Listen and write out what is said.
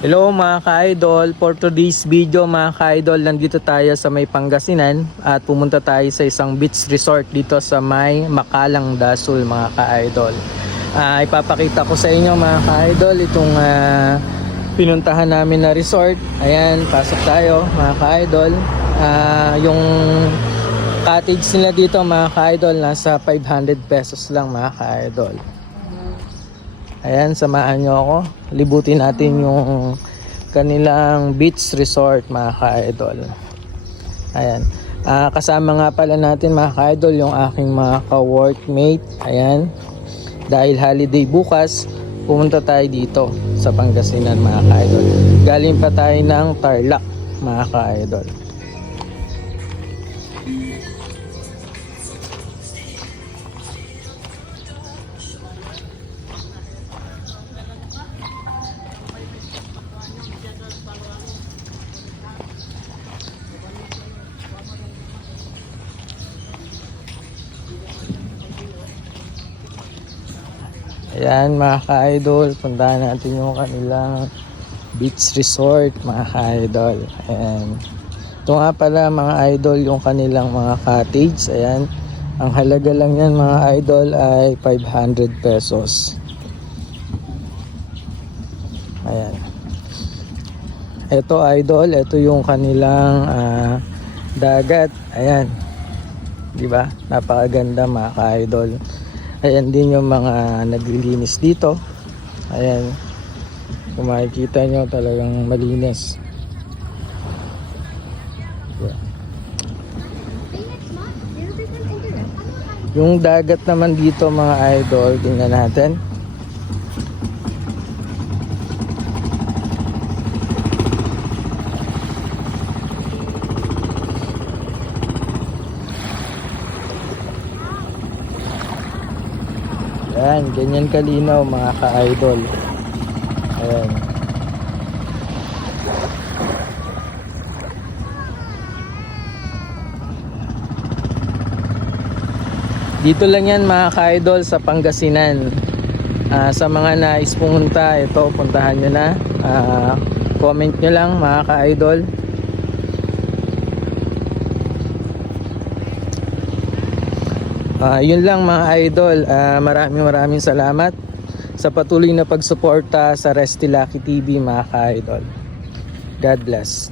Hello mga ka-idol, for today's video mga ka-idol, nandito tayo sa may Pangasinan at pumunta tayo sa isang beach resort dito sa may Makalang Dasul mga ka-idol. Ipapakita ko sa inyo mga ka-idol itong pinuntahan namin na resort. Ayan, pasok tayo mga ka-idol. Yung cottage nila dito mga ka-idol nasa 500 pesos lang mga ka-idol. Ayan, samahan nyo ako. Libutin natin yung kanilang beach resort mga ka-idol. Ayan. Kasama nga pala natin mga ka-idol yung aking mga ka-workmate. Ayan. Dahil holiday bukas, pumunta tayo dito sa Pangasinan mga ka-idol. Galing pa tayo ng Tarlac mga ka-idol. Ayan mga ka-idol, puntahan natin yung kanilang beach resort mga ka-idol. Ayan. Ito nga pala mga idol yung kanilang mga cottage. Ayan. Ang halaga lang yan mga idol ay 500 pesos. Ayan. Ito idol, ito yung kanilang dagat. Ayan. Diba? Napakaganda mga ka-idol. Ayan din yung mga naglilinis dito. Ayan. Kung makikita nyo talagang malinis. Yeah. Yung dagat naman dito mga idol, tingnan natin. Ayan, ganyan kalinaw mga ka-idol. Ayan. Dito lang yan mga ka-idol sa Pangasinan. Sa mga nais pumunta, ito puntahan nyo na. Comment nyo lang mga ka-idol. Yun lang mga idol. Maraming salamat sa patuloy na pagsuporta sa Resty Lucky TV mga ka-idol. God bless.